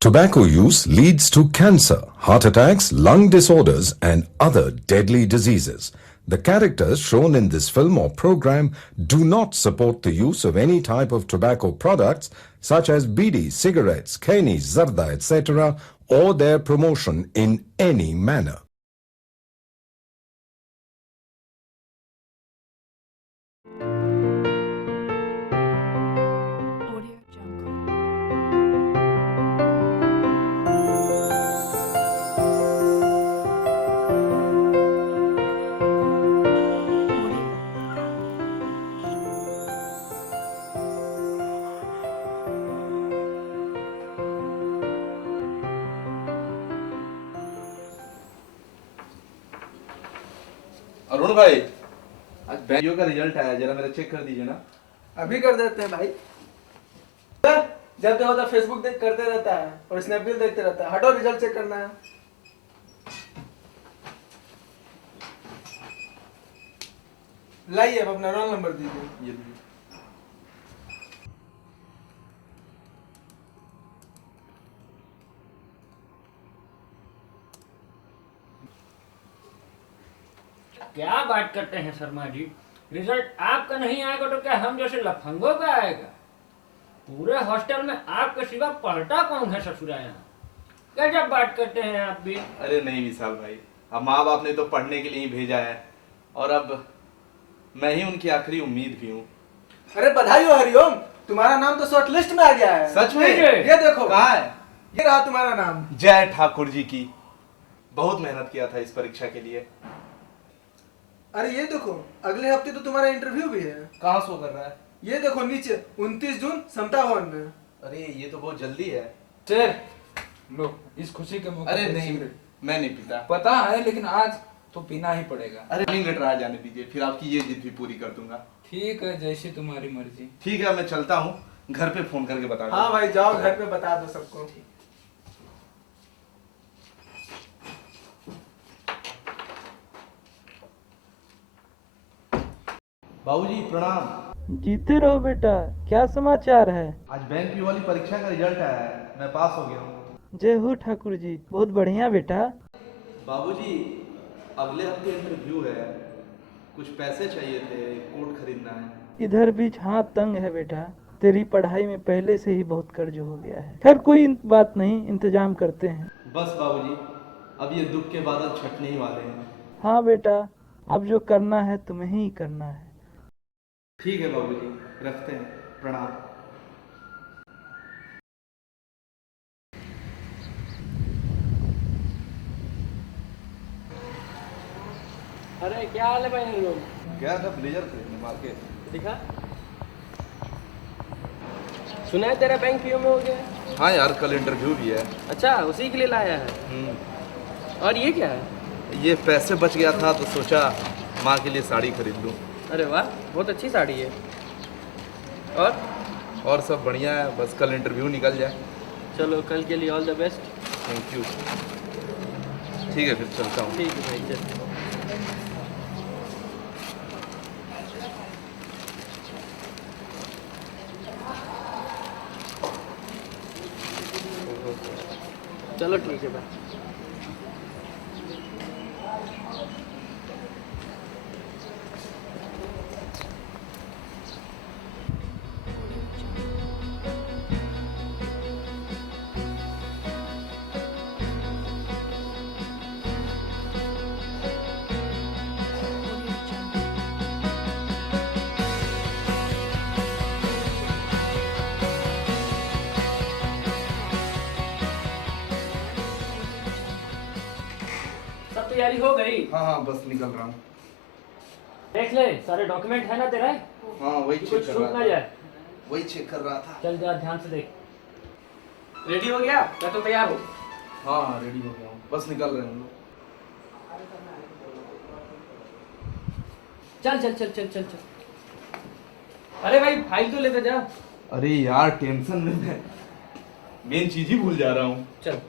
Tobacco use leads to cancer, heart attacks, lung disorders, and other deadly diseases. The characters shown in this film or program do not support the use of any type of tobacco products such as bidi, cigarettes, khaini, zarda, etc., or their promotion in any manner. Audio Jungle. Audio. Arun भाई, आज bank का result आया, जरा मेरा check कर दीजिए ना। अभी कर देते हैं भाई। जब देखो तो फेसबुक देख करते रहता है और स्नैपडील देखते रहता है। हटो, रिजल्ट चेक करना है। लाइए, अब अपना रोल नंबर दीजिए। ये दीजिए। क्या बात करते हैं शर्मा जी। रिजल्ट आपका नहीं आएगा तो क्या हम जैसे लफंगों का आएगा? पूरे हॉस्टल में आपके सिवा पढ़ता कौन है ससुरा यहाँ? क्या बात करते हैं आप भी? अरे नहीं विशाल भाई, अब माँ बाप ने तो पढ़ने के लिए ही भेजा है और अब मैं ही उनकी आखिरी उम्मीद भी हूँ। अरे बधाई हो हरिओम, तुम्हारा नाम तो शॉर्ट लिस्ट में आ गया है। सच में? ये देखो, कहाँ है? ये रहा तुम्हारा नाम। जय ठाकुर जी की। बहुत मेहनत किया था इस परीक्षा के लिए। अरे ये देखो, अगले हफ्ते तो तुम्हारा इंटरव्यू भी है। कहाँ शो कर रहा है? ये देखो नीचे, 29 जून समता भवन में। अरे ये तो बहुत जल्दी है। सर, लो इस खुशी के मौके अरे पर नहीं, सिगरेट। मैं नहीं पीता। पता है, लेकिन आज तो पीना ही पड़ेगा। अरे नहीं, लेटर आ जाने दीजिए, फिर आपकी ये जिद भी पूरी कर दूंगा। ठीक है, जैसी तुम्हारी मर्जी। ठीक है, मैं चलता हूँ, घर पे फोन करके बता दूंगा। हाँ भाई, जाओ घर पे बता दो सबको। बाबूजी प्रणाम। जीते रहो बेटा, क्या समाचार है? आज बैंक की वाली परीक्षा का रिजल्ट आया है, मैं पास हो गया हूँ। जय हो ठाकुर जी, बहुत बढ़िया बेटा। बाबूजी, अगले हफ्ते इंटरव्यू है, कुछ पैसे चाहिए थे, कोट खरीदना है। इधर बीच हाथ तंग है बेटा, तेरी पढ़ाई में पहले से ही बहुत कर्ज हो गया है। खैर कोई बात नहीं, इंतजाम करते हैं। बस बाबूजी, अब ये दुख के बादल छटने ही वाले हैं। हाँ बेटा, अब जो करना है तुम्हें ही करना है। ठीक है बाबूजी, रखते हैं, प्रणाम। अरे क्या हाल है भाई लोग? गया था ब्लेजर खरीदने मार्केट। दिखा, सुना है तेरा बैंक पीओ में हो गया? हाँ यार, कल इंटरव्यू भी है। अच्छा, उसी के लिए लाया है। और ये क्या है? ये पैसे बच गया था तो सोचा माँ के लिए साड़ी खरीद लूँ। अरे वाह, बहुत अच्छी साड़ी है। और सब बढ़िया है, बस कल इंटरव्यू निकल जाए। चलो, कल के लिए all the best. Thank you. ठीक है, फिर चलता हूँ। ठीक है भाई, चल। चलो ठीक है भाई। Audio Jungle. सब तैयारी हो गई? हाँ हाँ, बस निकल रहा हूँ। देख ले, सारे डॉक्यूमेंट है ना तेरा? हाँ, वही कुछ चेक कर छूट रहा ना था। जाए। वही चेक कर रहा था। चल जा, ध्यान से देख। रेडी हो गया? मैं तो तैयार हूँ। हाँ हाँ, रेडी हो गया हूँ, बस निकल रहे हैं हम लोग। चल चल चल चल चल चल। अरे भाई, फाइल तो लेते जा। अरे यार, टेंशन में मैं मेन चीज ही भूल जा रहा हूँ। चल।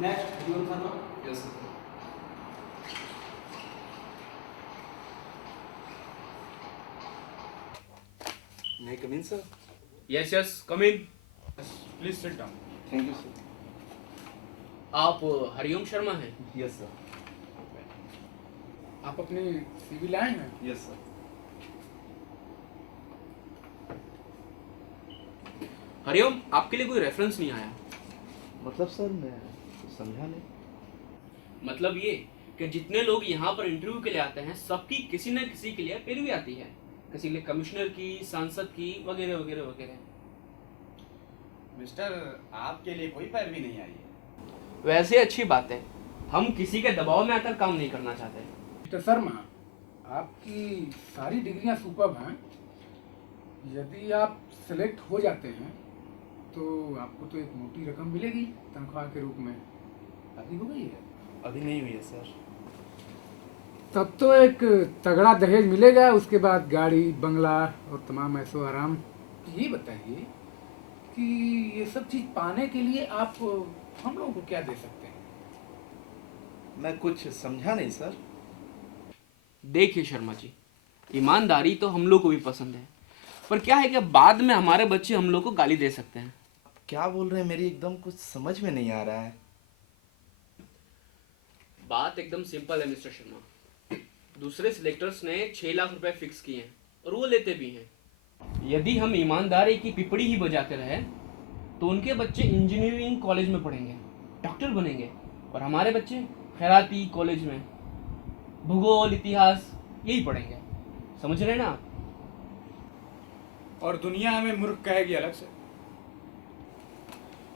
Next Hariom Sharma. Yes sir. May I come in, sir? Yes yes come in. Please sit down. Thank you sir. आप हरिओम शर्मा हैं? Yes sir. आप अपनी CV लाए हैं? Yes sir. हरिओम, आपके लिए कोई रेफरेंस नहीं आया? मतलब सर मैं कुछ समझा नहीं। मतलब ये कि जितने लोग यहाँ पर इंटरव्यू के लिए आते हैं सबकी किसी न किसी के लिए पैरवी आती है, किसी के लिए कमिश्नर की, सांसद की, वगैरह वगैरह वगैरह। मिस्टर, आपके लिए कोई पैरवी नहीं आई है। वैसे अच्छी बात है, हम किसी के दबाव में आकर काम नहीं करना चाहते। मिस्टर शर्मा, आपकी सारी डिग्रियां सुपर्ब हैं। यदि आप सेलेक्ट हो जाते हैं तो आपको तो एक मोटी रकम मिलेगी तनख्वाह के रूप में। शादी हो गई है? अभी नहीं हुई है सर। तब तो एक तगड़ा दहेज मिलेगा, उसके बाद गाड़ी, बंगला और तमाम ऐशो आराम। ये बताइए कि ये सब चीज़ पाने के लिए आप हम लोगों को क्या दे सकते हैं? मैं कुछ समझा नहीं सर। देखिए शर्मा जी, ईमानदारी तो हम लोग को भी पसंद है, पर क्या है कि बाद में हमारे बच्चे हम लोग को गाली दे सकते हैं। क्या बोल रहे हैं, मेरी एकदम कुछ समझ में नहीं आ रहा है। बात एकदम सिंपल है मिस्टर शर्मा। दूसरे सिलेक्टर्स ने 6 लाख रुपए फिक्स किए हैं और वो लेते भी हैं। यदि हम ईमानदारी की पिपड़ी ही बजाते रहे तो उनके बच्चे इंजीनियरिंग कॉलेज में पढ़ेंगे, डॉक्टर बनेंगे, और हमारे बच्चे खैराती कॉलेज में भूगोल, इतिहास यही पढ़ेंगे। समझ रहे हैं ना आप? और दुनिया हमें मूर्ख कहेगी अलग से।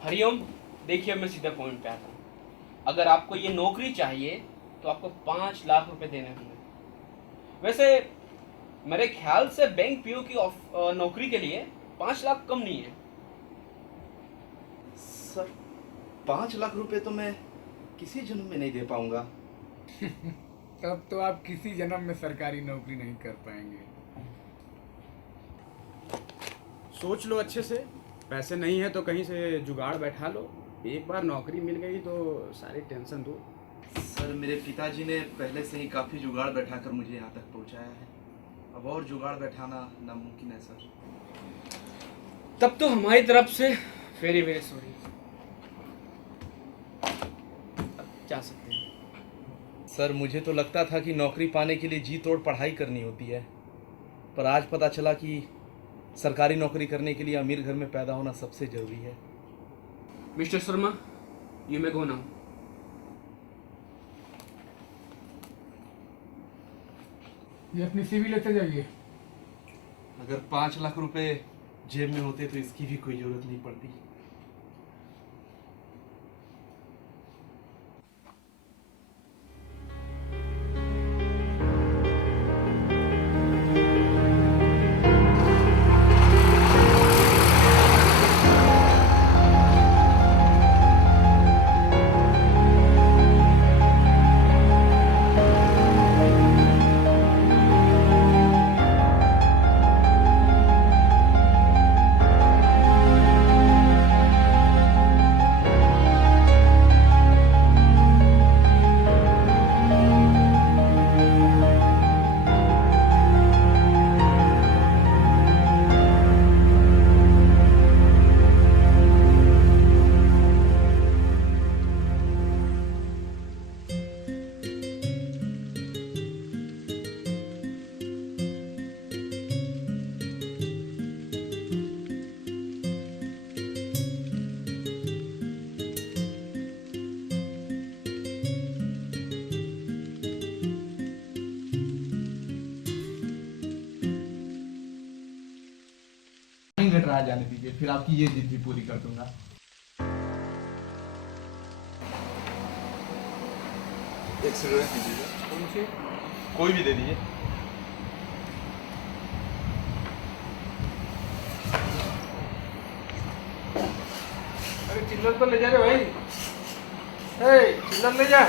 हरिओम, देखिए मैं सीधा पॉइंट पे आता हूँ। अगर आपको ये नौकरी चाहिए तो आपको 5 लाख रुपए देने होंगे। वैसे मेरे ख्याल से बैंक पीओ की नौकरी के लिए 5 लाख कम नहीं है। सर 5 लाख रुपए तो मैं किसी जन्म में नहीं दे पाऊंगा। तब तो आप किसी जन्म में सरकारी नौकरी नहीं कर पाएंगे। सोच लो अच्छे से, पैसे नहीं है तो कहीं से जुगाड़ बैठा लो। एक बार नौकरी मिल गई तो सारी टेंशन दो। सर मेरे पिताजी ने पहले से ही काफी जुगाड़ बैठाकर मुझे यहाँ तक पहुँचाया है। अब और जुगाड़ बैठाना नामुमकिन है सर। तब तो हमारी तरफ से वेरी वेरी सॉरी। जा सकते हैं। सर मुझे तो लगता था कि नौकरी पाने के लिए जी तोड़ पढ़ाई करनी होती है, पर आज पता चला कि सरकारी नौकरी करने के लिए अमीर घर में पैदा होना सबसे जरूरी है। Mister Sharma, you may go now. ये अपनी CV लेते जाइए। अगर 5 लाख रुपए जेब में होते तो इसकी भी कोई जरूरत नहीं पड़ती। लेटर आ जाने दीजिए, फिर आपकी ये जिद भी पूरी कर दूंगा। एक सिगरेट दीजिएगा। कौन सी? कोई भी दे दीजिए। अरे चिल्लर तो ले जा रे भाई। चिल्लर ले जा।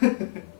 Ha ha ha.